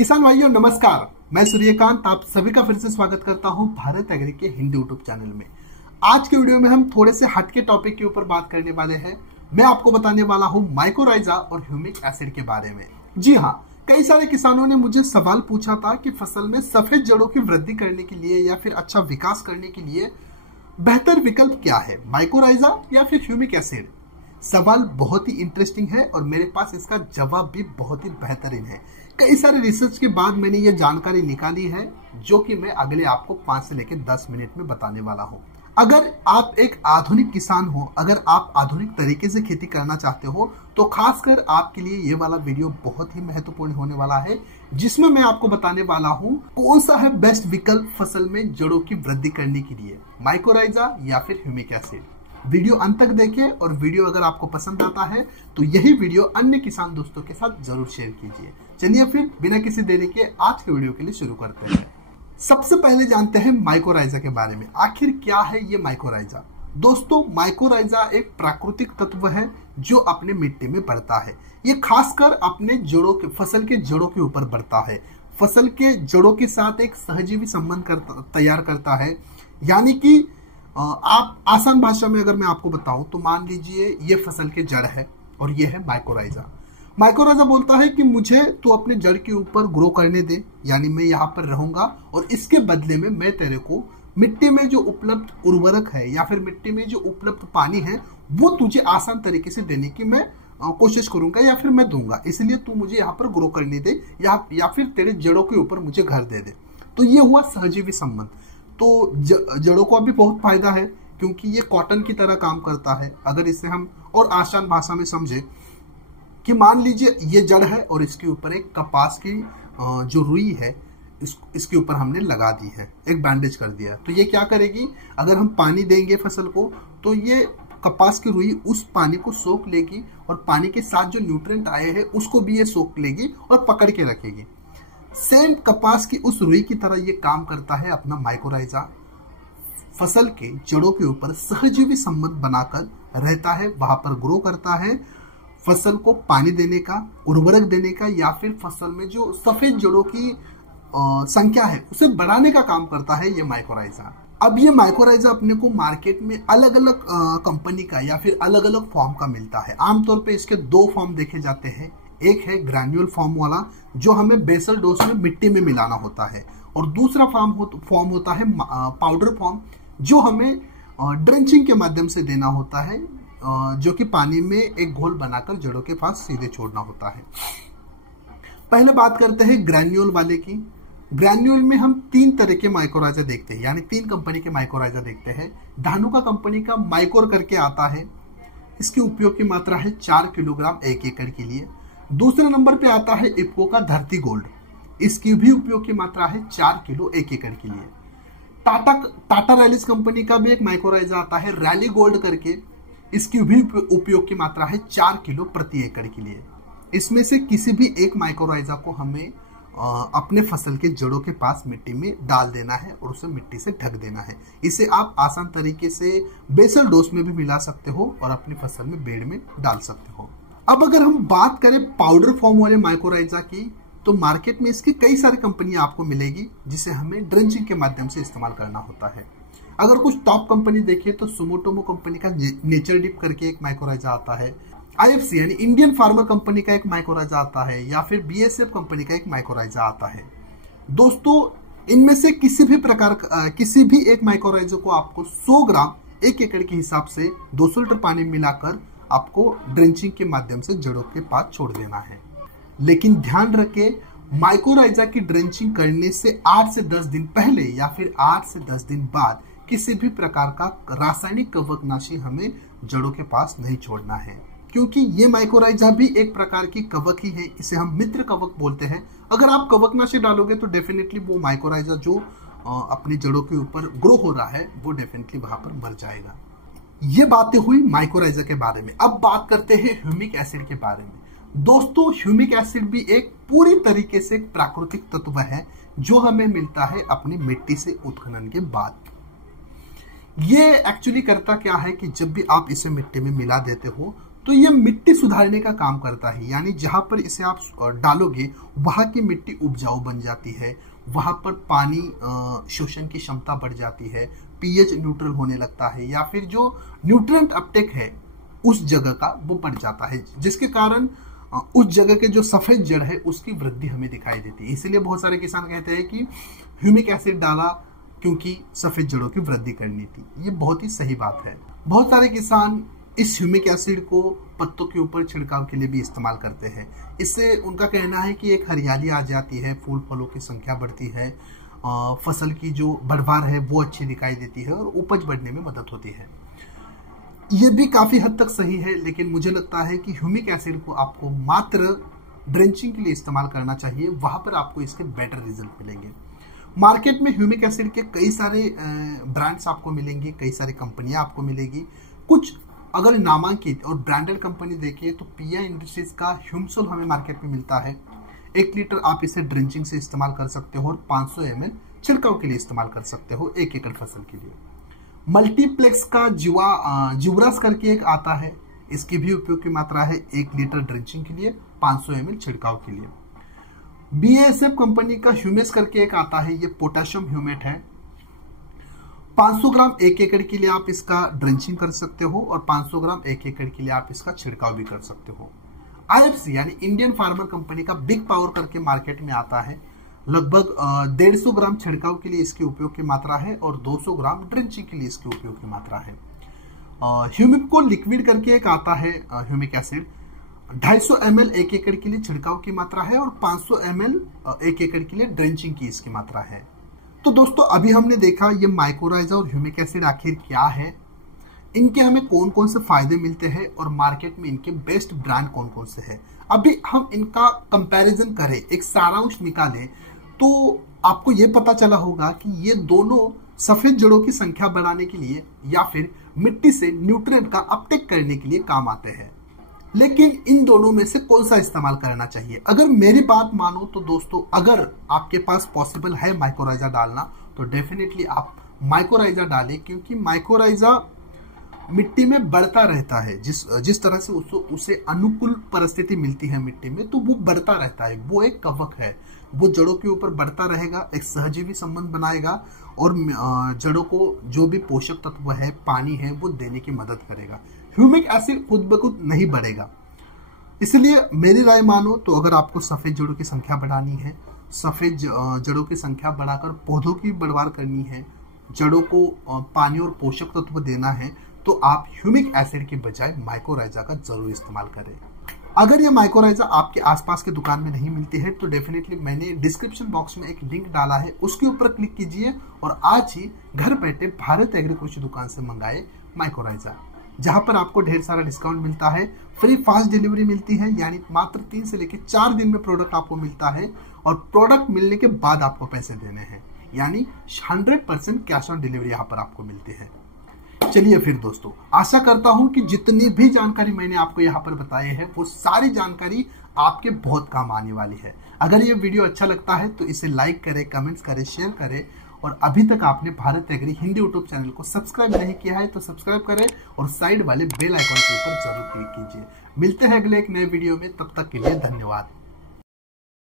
किसान भाइयों नमस्कार, मैं सूर्यकांत आप सभी का फिर से स्वागत करता हूं भारत एग्री के हिंदी यूट्यूब चैनल में। आज के वीडियो में हम थोड़े से हटके टॉपिक के ऊपर बात करने वाले हैं। मैं आपको बताने वाला हूं माइकोराइजा और ह्यूमिक एसिड के बारे में। जी हाँ, कई सारे किसानों ने मुझे सवाल पूछा था कि फसल में सफेद जड़ों की वृद्धि करने के लिए या फिर अच्छा विकास करने के लिए बेहतर विकल्प क्या है, माइकोराइजा या फिर ह्यूमिक एसिड। सवाल बहुत ही इंटरेस्टिंग है और मेरे पास इसका जवाब भी बहुत ही बेहतरीन है। कई सारे रिसर्च के बाद मैंने ये जानकारी निकाली है जो कि मैं अगले आपको 5 से लेकर 10 मिनट में बताने वाला हूँ। अगर आप एक आधुनिक किसान हो, अगर आप आधुनिक तरीके से खेती करना चाहते हो तो खासकर आपके लिए ये वाला वीडियो बहुत ही महत्वपूर्ण होने वाला है, जिसमें मैं आपको बताने वाला हूँ कौन सा है बेस्ट विकल्प फसल में जड़ों की वृद्धि करने के लिए, माइकोराइजा या फिर ह्यूमिक एसिड। वीडियो अंत तक देखें और वीडियो अगर आपको पसंद आता है तो यही वीडियो अन्य किसान दोस्तों के साथ जरूर शेयर कीजिए। चलिए फिर बिना किसी देरी के आज के वीडियो के लिए शुरू करते हैं। सबसे पहले जानते हैं माइकोराइजा के बारे में। आखिर क्या है ये माइकोराइजा? दोस्तों, माइकोराइजा एक प्राकृतिक तत्व है जो अपने मिट्टी में बढ़ता है। ये खासकर अपने जड़ों के फसल के जड़ों के ऊपर बढ़ता है। फसल के जड़ों के साथ एक सहजीवी संबंध तैयार करता है। यानी कि आप आसान भाषा में अगर मैं आपको बताऊं तो मान लीजिए ये फसल के जड़ है और ये है माइकोराइजा। माइकोराइजा बोलता है कि मुझे तो अपने जड़ के ऊपर ग्रो करने दे, यानी मैं यहाँ पर रहूंगा और इसके बदले में मैं तेरे को मिट्टी में जो उपलब्ध उर्वरक है या फिर मिट्टी में जो उपलब्ध पानी है वो तुझे आसान तरीके से देने की मैं कोशिश करूंगा या फिर मैं दूंगा। इसलिए तू मुझे यहाँ पर ग्रो करने दे या फिर तेरे जड़ों के ऊपर मुझे घर दे दे। तो ये हुआ सहजीवी संबंध। तो जड़ों को भी बहुत फायदा है क्योंकि ये कॉटन की तरह काम करता है। अगर इसे हम और आसान भाषा में समझे कि मान लीजिए ये जड़ है और इसके ऊपर एक कपास की जो रुई है इसके ऊपर हमने लगा दी है, एक बैंडेज कर दिया। तो ये क्या करेगी, अगर हम पानी देंगे फसल को तो ये कपास की रुई उस पानी को सोख लेगी और पानी के साथ जो न्यूट्रिएंट आए हैं उसको भी ये सोख लेगी और पकड़ के रखेगी। सेम कपास की उस रुई की तरह ये काम करता है अपना माइकोराइजा। फसल के जड़ों के ऊपर सहजीवी संबंध बनाकर रहता है, वहां पर ग्रो करता है। फसल को पानी देने का, उर्वरक देने का या फिर फसल में जो सफेद जड़ों की संख्या है उसे बढ़ाने का काम करता है ये माइकोराइजा। अब ये माइकोराइजा अपने को मार्केट में अलग अलग कंपनी का या फिर अलग अलग फॉर्म का मिलता है। आमतौर पे इसके 2 फॉर्म देखे जाते हैं। एक है ग्रैन्यूल फॉर्म वाला जो हमें बेसल डोज में मिट्टी में मिलाना होता है, और दूसरा फॉर्म होता है पाउडर फॉर्म जो हमें ड्रेंचिंग के माध्यम से देना होता है, जो कि पानी में एक घोल बनाकर जड़ों के पास सीधे छोड़ना होता है। पहले बात करते हैं ग्रैन्यूल वाले की। ग्रैन्यूल में हम 3 तरह के माइकोराइजा देखते हैं, यानी 3 कंपनी के माइकोराइजा देखते हैं। धानुका कंपनी का माइकोर करके आता है। इसके उपयोग की मात्रा है 4 किलोग्राम 1 एकड़ के लिए। दूसरे नंबर पे आता है इफ्को का धरती गोल्ड। इसकी भी उपयोग की मात्रा है 4 किलो 1 एकड़ के लिए। टाटा रैलीज कंपनी का भी एक माइकोराइजा आता है रैली गोल्ड करके। इसकी भी उपयोग की मात्रा है 4 किलो प्रति एकड़ के लिए। इसमें से किसी भी एक माइकोराइजा को हमें अपने फसल के जड़ों के पास मिट्टी में डाल देना है और उसे मिट्टी से ढक देना है। इसे आप आसान तरीके से बेसल डोज में भी मिला सकते हो और अपनी फसल में बेड़ में डाल सकते हो। अब अगर हम बात करें पाउडर फॉर्म वाले माइकोराइजा की तो मार्केट में इसकी कई सारी कंपनियां आपको मिलेगी जिसे हमें ड्रेंचिंग के माध्यम से इस्तेमाल करना होता है। अगर कुछ टॉप कंपनी देखें तो सुमोटोमो कंपनी का नेचर डिप करके एक माइकोराइजा आता है। IFC यानी इंडियन फार्मर कंपनी का एक माइकोराइजा आता है या फिर BASF कंपनी का एक माइकोराइजा आता है। दोस्तों, इनमें से किसी भी एक माइकोराइजा को आपको 100 ग्राम 1 एकड़ के हिसाब से 200 लीटर पानी मिलाकर आपको ड्रेंचिंग के माध्यम से जड़ों के पास छोड़ देना है। लेकिन ध्यान रखें, माइकोराइजा की ड्रेंचिंग करने से 8 से 10 दिन पहले या फिर 8 से 10 दिन बाद किसी भी प्रकार का रासायनिक कवकनाशी हमें जड़ों के पास नहीं छोड़ना है, क्योंकि ये माइकोराइजा भी एक प्रकार की कवक ही है। इसे हम मित्र कवक बोलते हैं। अगर आप कवकनाशी डालोगे तो डेफिनेटली वो माइकोराइजा जो अपनी जड़ों के ऊपर ग्रो हो रहा है वो डेफिनेटली वहां पर मर जाएगा। ये बातें हुई माइकोराइजा के बारे में। अब बात करते हैं ह्यूमिक एसिड के बारे में। दोस्तों, ह्यूमिक एसिड भी एक पूरी तरीके से प्राकृतिक तत्व है जो हमें मिलता है अपनी मिट्टी से उत्खनन के बाद। ये एक्चुअली करता क्या है कि जब भी आप इसे मिट्टी में मिला देते हो तो ये मिट्टी सुधारने का काम करता है, यानी जहां पर इसे आप डालोगे वहां की मिट्टी उपजाऊ बन जाती है, वहां पर पानी शोषण की क्षमता बढ़ जाती है, पीएच न्यूट्रल होने लगता है, या फिर जो न्यूट्रिएंट अपटेक है उस जगह का वो बढ़ जाता है, जिसके कारण उस जगह के जो सफेद जड़ है उसकी वृद्धि हमें दिखाई देती है। इसलिए बहुत सारे किसान कहते हैं कि ह्यूमिक एसिड डाला क्योंकि सफेद जड़ों की वृद्धि करनी थी। ये बहुत ही सही बात है। बहुत सारे किसान इस ह्यूमिक एसिड को पत्तों के ऊपर छिड़काव के लिए भी इस्तेमाल करते हैं। इससे उनका कहना है कि एक हरियाली आ जाती है, फूल फलों की संख्या बढ़ती है, फसल की जो बढ़वार है वो अच्छी दिखाई देती है और उपज बढ़ने में मदद होती है। ये भी काफी हद तक सही है, लेकिन मुझे लगता है कि ह्यूमिक एसिड को आपको मात्र ड्रेंचिंग के लिए इस्तेमाल करना चाहिए, वहां पर आपको इसके बेटर रिजल्ट मिलेंगे। मार्केट में ह्यूमिक एसिड के कई सारे ब्रांड्स आपको मिलेंगे, कई सारी कंपनियां आपको मिलेगी। कुछ अगर नामांकित और ब्रांडेड कंपनी देखिए तो पीआई इंडस्ट्रीज का ह्यूमसोल हमें मार्केट में मिलता है। 1 लीटर आप इसे ड्रेंचिंग से इस्तेमाल कर सकते हो और 500 ml छिड़काव के लिए इस्तेमाल कर सकते हो 1 एकड़ फसल के लिए। मल्टीप्लेक्स का जिवरास करके एक आता है, इसकी भी उपयोग की मात्रा है 1 लीटर ड्रेंचिंग के लिए, 500 ml छिड़काव के लिए। बीएसएफ कंपनी का ह्यूमेस करके एक आता है, ये पोटेशियम ह्यूमेट है। 500 ग्राम 1 एकड़ के लिए आप इसका ड्रेंचिंग कर सकते हो और 500 ग्राम 1 एकड़ के लिए आप इसका छिड़काव भी कर सकते हो। आईएफसी यानी इंडियन फार्मर कंपनी का बिग पावर करके मार्केट में आता है। लगभग 150 ग्राम छिड़काव के लिए इसके उपयोग की मात्रा है और 200 ग्राम ड्रेंचिंग के लिए इसके उपयोग की मात्रा है। ह्यूमिक को लिक्विड करके एक आता है ह्यूमिक एसिड, 250 ml 1 एकड़ के लिए छिड़काव की मात्रा है और 500 ml 1 एकड़ के लिए ड्रेंचिंग की इसकी मात्रा है। तो दोस्तों अभी हमने देखा ये माइकोराइजा और ह्यूमिक एसिड आखिर क्या है, इनके हमें कौन कौन से फायदे मिलते हैं और मार्केट में इनके बेस्ट ब्रांड कौन कौन से हैं। अभी हम इनका कंपैरिजन करें, एक सारांश निकालें, तो आपको ये पता चला होगा कि ये दोनों सफेद जड़ों की संख्या बढ़ाने के लिए या फिर मिट्टी से न्यूट्रिएंट का अपटेक करने के लिए काम आते हैं। लेकिन इन दोनों में से कौन सा इस्तेमाल करना चाहिए? अगर मेरी बात मानो तो दोस्तों, अगर आपके पास पॉसिबल है माइकोराइजा डालना तो डेफिनेटली आप माइकोराइजा डालें, क्योंकि माइकोराइजा मिट्टी में बढ़ता रहता है। जिस तरह से उसे अनुकूल परिस्थिति मिलती है मिट्टी में, तो वो बढ़ता रहता है। वो एक कवक है, वो जड़ों के ऊपर बढ़ता रहेगा, एक सहजीवी संबंध बनाएगा और जड़ों को जो भी पोषक तत्व है, पानी है, वो देने की मदद करेगा। ह्यूमिक एसिड खुद ब खुद नहीं बढ़ेगा। इसलिए मेरी राय मानो तो अगर आपको सफेद जड़ों की संख्या बढ़ानी है, सफेद जड़ों की संख्या बढ़ाकर पौधों की बढ़वार करनी है, जड़ों को पानी और पोषक तत्व देना है, तो आप ह्यूमिक एसिड के बजाय माइकोराइजा का जरूर इस्तेमाल करें। अगर ये माइकोराइजा आपके आसपास के दुकान में नहीं मिलती है तो डेफिनेटली मैंने डिस्क्रिप्शन बॉक्स में एक लिंक डाला है, उसके ऊपर क्लिक कीजिए और आज ही घर बैठे भारत एग्री कृषि दुकान से मंगाए माइकोराइजा, जहां पर आपको ढेर सारा डिस्काउंट मिलता है, फ्री फास्ट डिलीवरी मिलती है, यानी मात्र 3 से लेकर 4 दिन में प्रोडक्ट आपको मिलता है और प्रोडक्ट मिलने के बाद आपको पैसे देने हैं, यानी 100% कैश ऑन डिलीवरी यहाँ पर आपको मिलते हैं। चलिए फिर दोस्तों, आशा करता हूं कि जितनी भी जानकारी मैंने आपको यहाँ पर बताई है वो सारी जानकारी आपके बहुत काम आने वाली है। अगर ये वीडियो अच्छा लगता है तो इसे लाइक करें, कमेंट्स करें, शेयर करें और अभी तक आपने Bharat agri Hindi YouTube channel को सब्सक्राइब नहीं किया है तो सब्सक्राइब करें और साइड वाले बेल आइकॉन के ऊपर जरूर क्लिक कीजिए। मिलते हैं अगले एक नए वीडियो में, तब तक के लिए धन्यवाद।